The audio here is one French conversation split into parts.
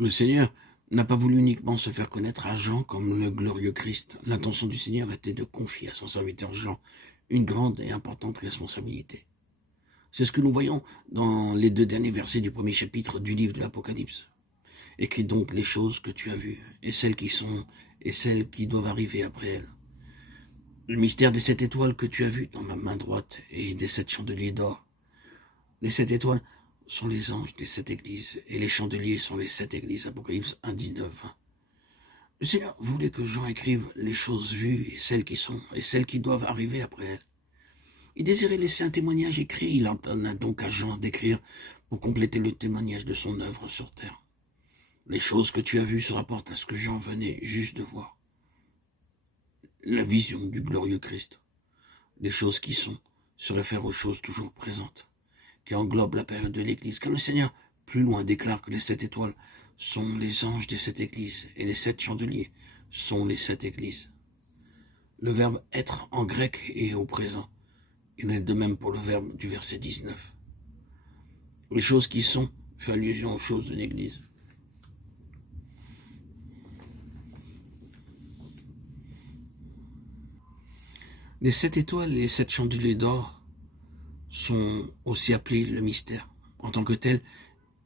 Le Seigneur n'a pas voulu uniquement se faire connaître à Jean comme le glorieux Christ. L'intention du Seigneur était de confier à son serviteur Jean une grande et importante responsabilité. C'est ce que nous voyons dans les 2 derniers versets du premier chapitre du livre de l'Apocalypse. Écris donc les choses que tu as vues, et celles qui sont, et celles qui doivent arriver après elles. Le mystère des 7 étoiles que tu as vues dans ma main droite et des 7 chandeliers d'or. Les 7 étoiles sont les anges des 7 églises, et les chandeliers sont les 7 églises. Apocalypse 1, 19. Le Seigneur voulait que Jean écrive les choses vues, et celles qui sont, et celles qui doivent arriver après elles. Il désirait laisser un témoignage écrit, il ordonna donc à Jean d'écrire pour compléter le témoignage de son œuvre sur terre. Les choses que tu as vues se rapportent à ce que Jean venait juste de voir. La vision du glorieux Christ. Les choses qui sont se réfèrent aux choses toujours présentes, qui englobent la période de l'Église, car le Seigneur, plus loin, déclare que les 7 étoiles sont les anges des 7 églises, et les 7 chandeliers sont les 7 églises. Le verbe « être » en grec est au présent. Il en est de même pour le verbe du verset 19. Les choses qui sont fait allusion aux choses de l'Église. Les 7 étoiles et les 7 chandeliers d'or sont aussi appelés le mystère. En tant que tels,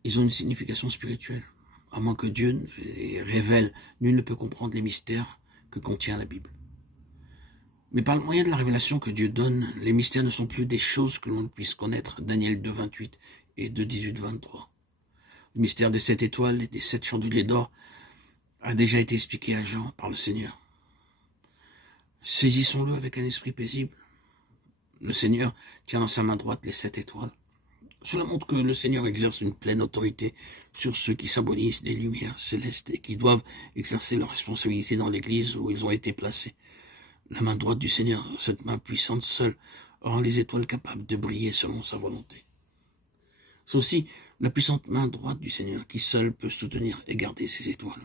ils ont une signification spirituelle. À moins que Dieu les révèle, nul ne peut comprendre les mystères que contient la Bible. Mais par le moyen de la révélation que Dieu donne, les mystères ne sont plus des choses que l'on puisse connaître. Daniel 2, 28 et 2, 18, 23. Le mystère des 7 étoiles et des 7 chandeliers d'or a déjà été expliqué à Jean par le Seigneur. Saisissons-le avec un esprit paisible. Le Seigneur tient dans sa main droite les 7 étoiles. Cela montre que le Seigneur exerce une pleine autorité sur ceux qui symbolisent les lumières célestes et qui doivent exercer leur responsabilité dans l'église où ils ont été placés. La main droite du Seigneur, cette main puissante seule, rend les étoiles capables de briller selon sa volonté. C'est aussi la puissante main droite du Seigneur qui seule peut soutenir et garder ces étoiles.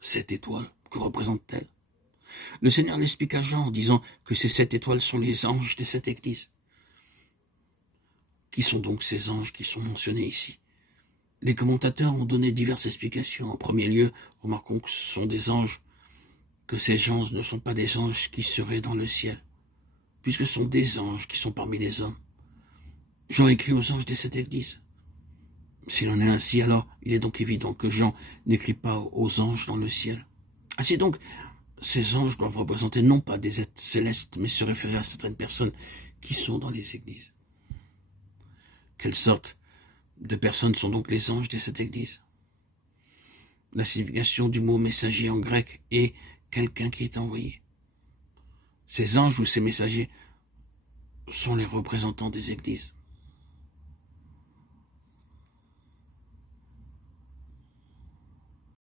7 étoiles, que représentent-elles? Le Seigneur l'explique à Jean en disant que ces 7 étoiles sont les anges des 7 églises. Qui sont donc ces anges qui sont mentionnés ici? Les commentateurs ont donné diverses explications. En premier lieu, remarquons que ce sont des anges, que ces anges ne sont pas des anges qui seraient dans le ciel, puisque ce sont des anges qui sont parmi les hommes. Jean écrit aux anges des 7 églises. S'il en est ainsi, alors il est donc évident que Jean n'écrit pas aux anges dans le ciel. Ainsi donc, ces anges doivent représenter non pas des êtres célestes, mais se référer à certaines personnes qui sont dans les églises. Quelle sorte de personnes sont donc les anges de cette église? La signification du mot messager en grec est quelqu'un qui est envoyé. Ces anges ou ces messagers sont les représentants des églises.